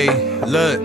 Hey, look.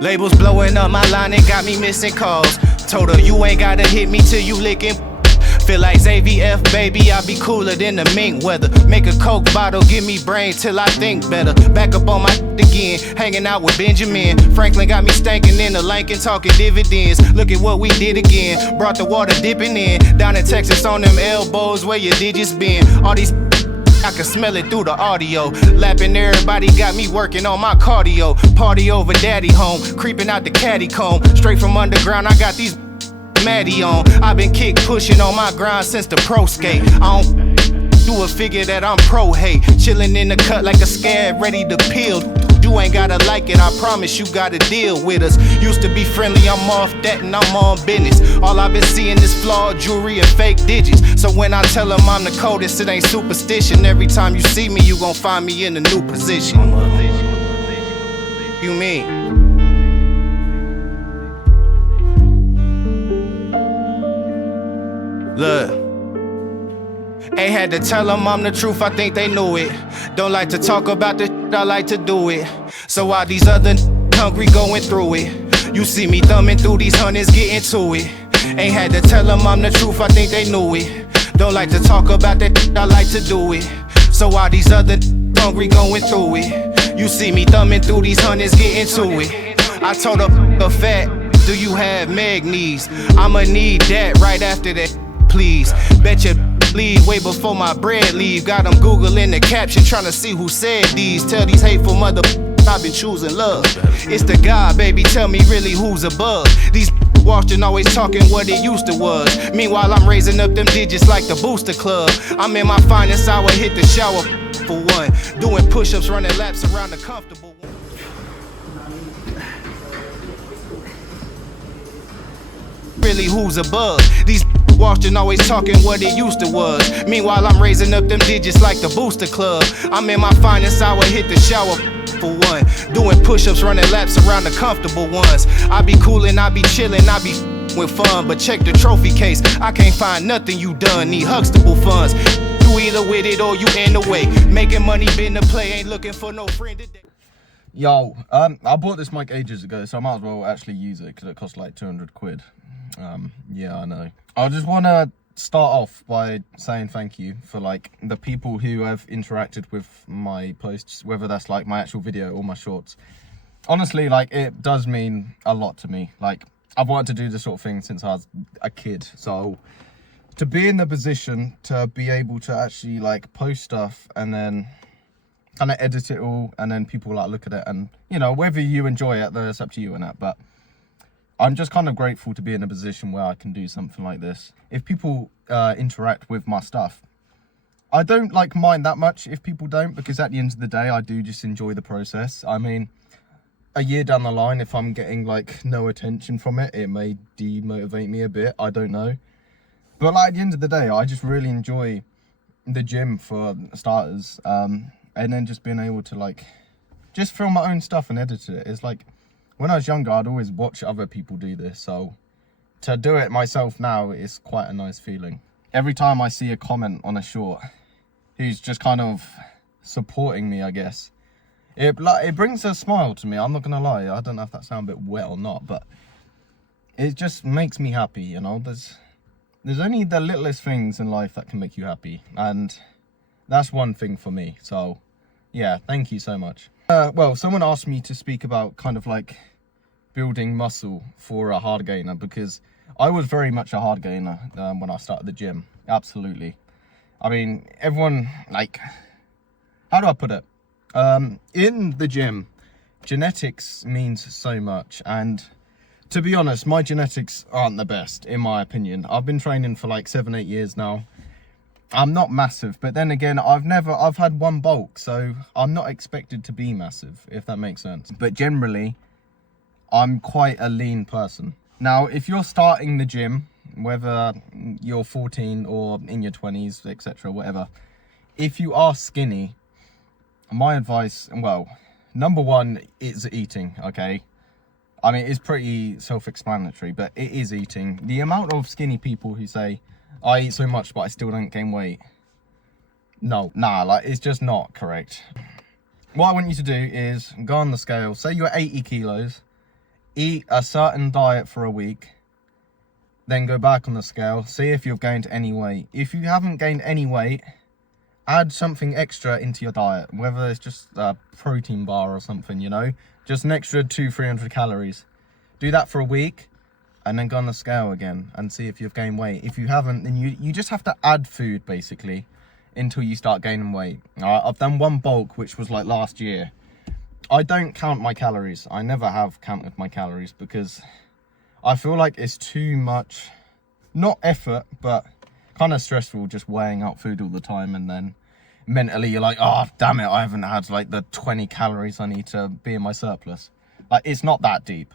Labels blowing up my line and got me missing calls. Told her you ain't gotta hit me till you licking. Feel like ZVF, baby, I be cooler than the mink weather. Make a Coke bottle, give me brain till I think better. Back up on my again, hanging out with Benjamin. Franklin got me stankin' in the Lincoln, talking dividends. Look at what we did again. Brought the water dipping in. Down in Texas on them elbows where your digits been. All these I can smell it through the audio. Lapping everybody got me working on my cardio. Party over daddy home, creeping out the caddy comb. Straight from underground, I got these Maddie on. I've been kick pushing on my grind since the pro skate. I don't do a figure that I'm pro hate. Chilling in the cut like a scab, ready to peel. You ain't gotta like it, I promise you gotta deal with us. Used to be friendly, I'm off that and I'm on business. All I've been seeing is flawed jewelry and fake digits. So when I tell them I'm the coldest, it ain't superstition. Every time you see me, you gon' find me in a new position. You mean? Look, ain't had to tell them I'm the truth, I think they knew it. Don't like to talk about the shit, I like to do it. So while these other hungry going through it, you see me thumbing through these hundreds, getting to it. Ain't had to tell them I'm the truth, I think they knew it. Don't like to talk about that shit, I like to do it. So while these other hungry going through it, you see me thumbing through these hundreds, getting to it. I told a fat, do you have Meg knees? I'ma need that right after that. Please, bet you leave way before my bread leave. Got them Googling the caption, trying to see who said these. Tell these hateful mother I've been choosing love. It's the God, baby, tell me really who's above. These watching always talking what it used to was. Meanwhile, I'm raising up them digits like the Booster Club. I'm in my finest hour, hit the shower for one. Doing push-ups, running laps around the comfortable one. Really who's above. These watching always talking what it used to was. Meanwhile, I'm raising up them digits like the Booster Club. I'm in my finest hour, hit the shower for one. Doing push-ups, running laps around the comfortable ones. I be coolin', I be chillin', I be with fun. But check the trophy case, I can't find nothing you done. Need Huxtable funds. You either with it or you in the way. Making money, been the play, ain't looking for no friend today. Yo, I bought this mic ages ago, so I might as well actually use it because it cost like 200 quid. Yeah, I know. I just want to start off by saying thank you for like the people who have interacted with my posts, whether that's like my actual video or my shorts. Honestly, like it does mean a lot to me. Like I've wanted to do this sort of thing since I was a kid, so to be in the position to be able to actually like post stuff and then kind of edit it all, and then people like look at it, and you know, whether you enjoy it, that's up to you and that, but I'm just kind of grateful to be in a position where I can do something like this. If people interact with my stuff, I don't like mind that much if people don't, because at the end of the day, I do just enjoy the process. I mean, a year down the line, if I'm getting like no attention from it, it may demotivate me a bit, I don't know. But like at the end of the day, I just really enjoy the gym for starters. And then just being able to like, just film my own stuff and edit it. It's like, when I was younger, I'd always watch other people do this, so to do it myself now is quite a nice feeling. Every time I see a comment on a short who's just kind of supporting me, I guess, it brings a smile to me. I'm not gonna lie, I don't know if that sounds a bit wet or not, but it just makes me happy, you know. There's only the littlest things in life that can make you happy, and that's one thing for me. So yeah, thank you so much. Well, someone asked me to speak about kind of like building muscle for a hard gainer, because I was very much a hard gainer when I started the gym. Absolutely. I mean, everyone, like, how do I put it? In the gym, genetics means so much, and to be honest, my genetics aren't the best, in my opinion. I've been training for like 7-8 years now. I'm not massive, but then again, I've had one bulk, so I'm not expected to be massive, if that makes sense. But generally, I'm quite a lean person. Now, if you're starting the gym, whether you're 14 or in your 20s, etc., whatever, if you are skinny, my advice, well, number one is eating, okay? I mean, it's pretty self-explanatory, but it is eating. The amount of skinny people who say, I eat so much, but I still don't gain weight. No, nah, like, it's just not correct. what I want you to do is go on the scale. Say you're 80 kilos, eat a certain diet for a week, then go back on the scale, see if you've gained any weight. If you haven't gained any weight, add something extra into your diet, whether it's just a protein bar or something, you know, just an extra 200-300 calories. Do that for a week and then go on the scale again and see if you've gained weight. If you haven't, then you just have to add food basically until you start gaining weight. I've done one bulk, which was like last year. I don't count my calories. I never have counted my calories because I feel like it's too much, not effort, but kind of stressful just weighing out food all the time, and then mentally you're like, oh damn it, I haven't had like the 20 calories I need to be in my surplus. Like, it's not that deep.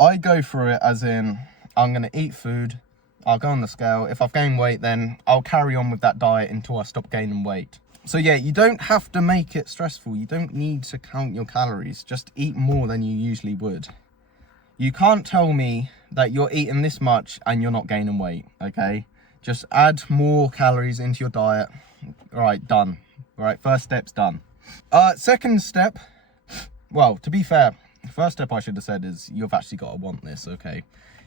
I go through it as in, I'm gonna eat food, I'll go on the scale. If I've gained weight, then I'll carry on with that diet until I stop gaining weight. So yeah, you don't have to make it stressful. You don't need to count your calories. Just eat more than you usually would. You can't tell me that you're eating this much and you're not gaining weight, okay? Just add more calories into your diet. All right, done. All right, first step's done. Second step, well, to be fair, first step I should have said is you've actually got to want this, okay?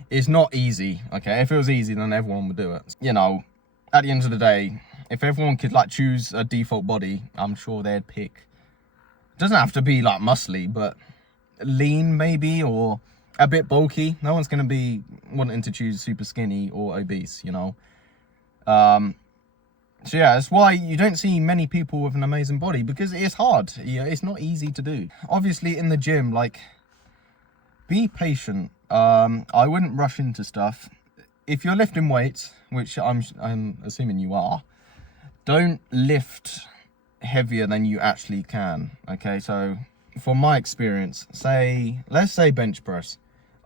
It's not easy, okay? If it was easy, then everyone would do it. You know, at the end of the day, if everyone could like choose a default body, I'm sure they'd pick, it doesn't have to be like muscly, but lean maybe, or a bit bulky. No one's going to be wanting to choose super skinny or obese, you know? So yeah, that's why you don't see many people with an amazing body, because it is hard. You know, it's not easy to do. Obviously in the gym, like, be patient. I wouldn't rush into stuff. If you're lifting weights, which I'm assuming you are, don't lift heavier than you actually can. Okay, so from my experience, let's say bench press.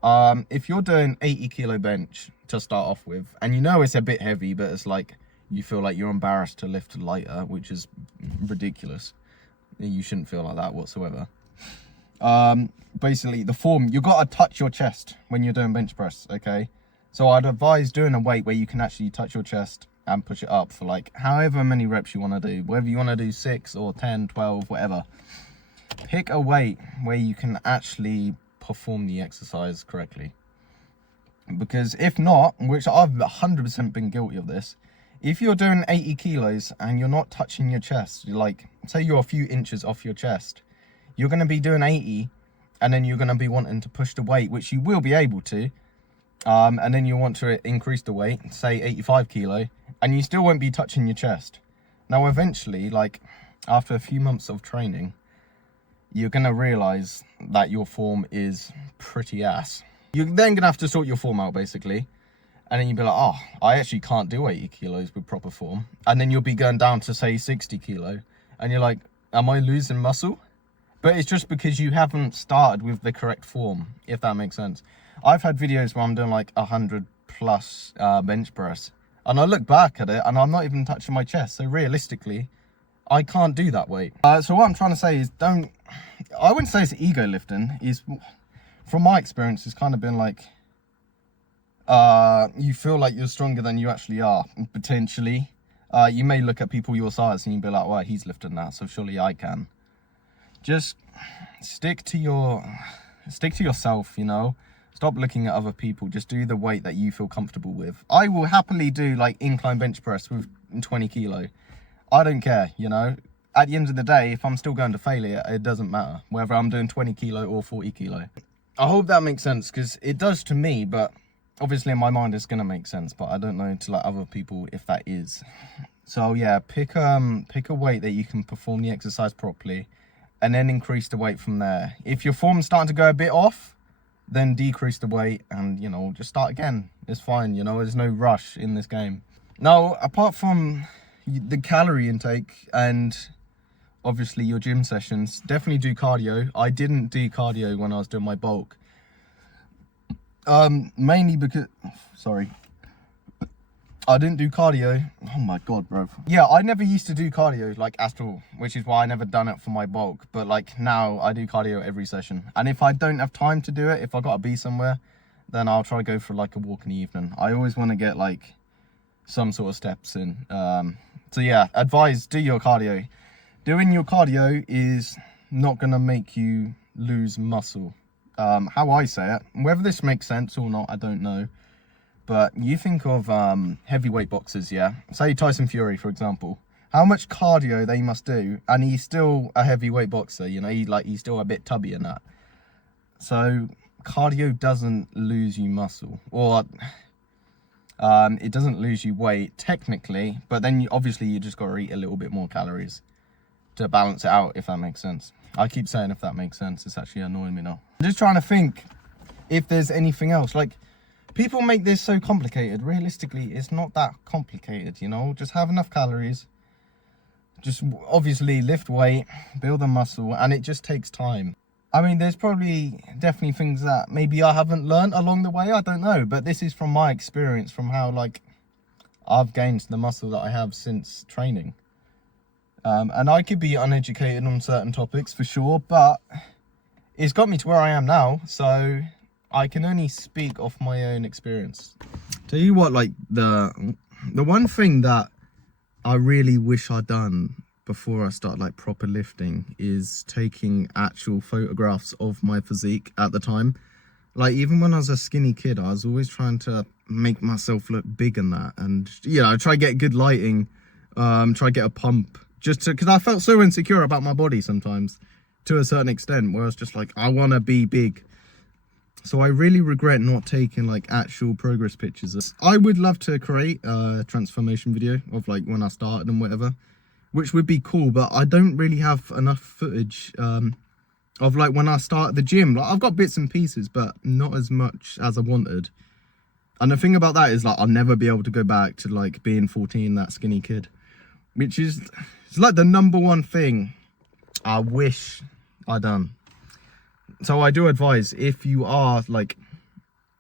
If you're doing 80 kilo bench to start off with, and you know it's a bit heavy, but it's like you feel like you're embarrassed to lift lighter, which is ridiculous. You shouldn't feel like that whatsoever. Basically the form, you got to touch your chest when you're doing bench press, okay? So I'd advise doing a weight where you can actually touch your chest and push it up for like however many reps you want to do, whether you want to do 6 or 10, 12, whatever. Pick a weight where you can actually perform the exercise correctly. Because if not, which I've 100% been guilty of this, if you're doing 80 kilos and you're not touching your chest, like say you're a few inches off your chest, you're going to be doing 80 and then you're going to be wanting to push the weight, which you will be able to, and then you want to increase the weight, say 85 kilo, and you still won't be touching your chest. Now eventually, like after a few months of training, you're going to realize that your form is pretty ass. You're then going to have to sort your form out basically, and then you'll be like, oh, I actually can't do 80 kilos with proper form. And then you'll be going down to say 60 kilo and you're like, am I losing muscle? But it's just because you haven't started with the correct form, if that makes sense. I've had videos where I'm doing like 100 plus bench press, and I look back at it and I'm not even touching my chest. So realistically, I can't do that weight. So what I'm trying to say is I wouldn't say it's ego lifting. From my experience, it's kind of been like, you feel like you're stronger than you actually are, potentially. You may look at people your size and you'd be like, well, he's lifting that, so surely I can. Just stick to yourself, you know. Stop looking at other people. Just do the weight that you feel comfortable with. I will happily do like incline bench press with 20 kilo. I don't care, you know. At the end of the day, if I'm still going to failure, it doesn't matter whether I'm doing 20 kilo or 40 kilo. I hope that makes sense, because it does to me, but obviously in my mind it's going to make sense, but I don't know to like other people if that is. So yeah, pick a weight that you can perform the exercise properly, and then increase the weight from there. If your form's starting to go a bit off, then decrease the weight and, you know, just start again. It's fine, you know, there's no rush in this game. Now, apart from the calorie intake and obviously your gym sessions, definitely do cardio. I didn't do cardio when I was doing my bulk. Mainly because, sorry, I didn't do cardio. Oh my God, bro. Yeah, I never used to do cardio like at all, which is why I never done it for my bulk. But like now I do cardio every session. And if I don't have time to do it, if I gotta be somewhere, then I'll try to go for like a walk in the evening. I always want to get like some sort of steps in. So yeah, advise, do your cardio. Doing your cardio is not gonna make you lose muscle. How I say it, whether this makes sense or not, I don't know. But you think of heavyweight boxers, yeah? Say Tyson Fury, for example. How much cardio they must do, and he's still a heavyweight boxer, you know, he's still a bit tubby and that. So cardio doesn't lose you muscle, or it doesn't lose you weight technically, but then obviously you just got to eat a little bit more calories to balance it out, if that makes sense. I keep saying if that makes sense, it's actually annoying me now. I'm just trying to think if there's anything else. Like, people make this so complicated. Realistically, it's not that complicated, you know? Just have enough calories, just obviously lift weight, build a muscle, and it just takes time. I mean, there's definitely things that maybe I haven't learned along the way, I don't know, but this is from my experience, from how, like, I've gained the muscle that I have since training. And I could be uneducated on certain topics for sure, but it's got me to where I am now, so I can only speak off my own experience. Tell you what, like, the one thing that I really wish I'd done before I start like proper lifting is taking actual photographs of my physique at the time. Like, even when I was a skinny kid, I was always trying to make myself look big and that, and yeah, I try to get good lighting, try to get a pump, just because I felt so insecure about my body sometimes, to a certain extent, where I was just like, I want to be big. So I really regret not taking like actual progress pictures. I would love to create a transformation video of like when I started and whatever, which would be cool, but I don't really have enough footage of like when I started the gym. Like, I've got bits and pieces, but not as much as I wanted. And the thing about that is, like, I'll never be able to go back to like being 14, that skinny kid, which is, it's like the #1 thing I wish I'd done. So I do advise, if you are like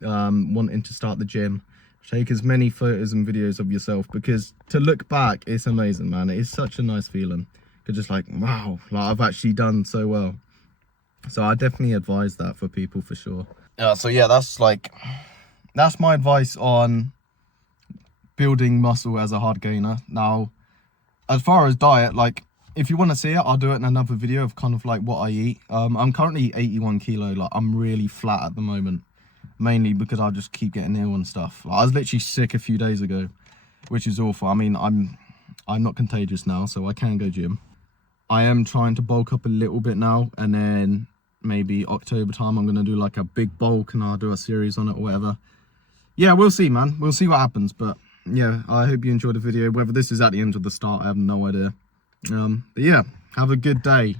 wanting to start the gym, take as many photos and videos of yourself, because to look back, it's amazing, man. It is such a nice feeling. You're just like, wow, like I've actually done so well. So I definitely advise that for people for sure. So yeah, that's my advice on building muscle as a hard gainer. Now, as far as diet, like, if you want to see it, I'll do it in another video of kind of like what I eat. I'm currently 81 kilo. Like, I'm really flat at the moment, mainly because I just keep getting ill and stuff. Like, I was literally sick a few days ago, which is awful. I mean, I'm not contagious now, so I can go gym. I am trying to bulk up a little bit now, and then maybe October time I'm gonna do like a big bulk and I'll do a series on it or whatever. Yeah, we'll see, man. We'll see what happens. But yeah, I hope you enjoyed the video. Whether this is at the end or the start, I have no idea. But yeah, have a good day.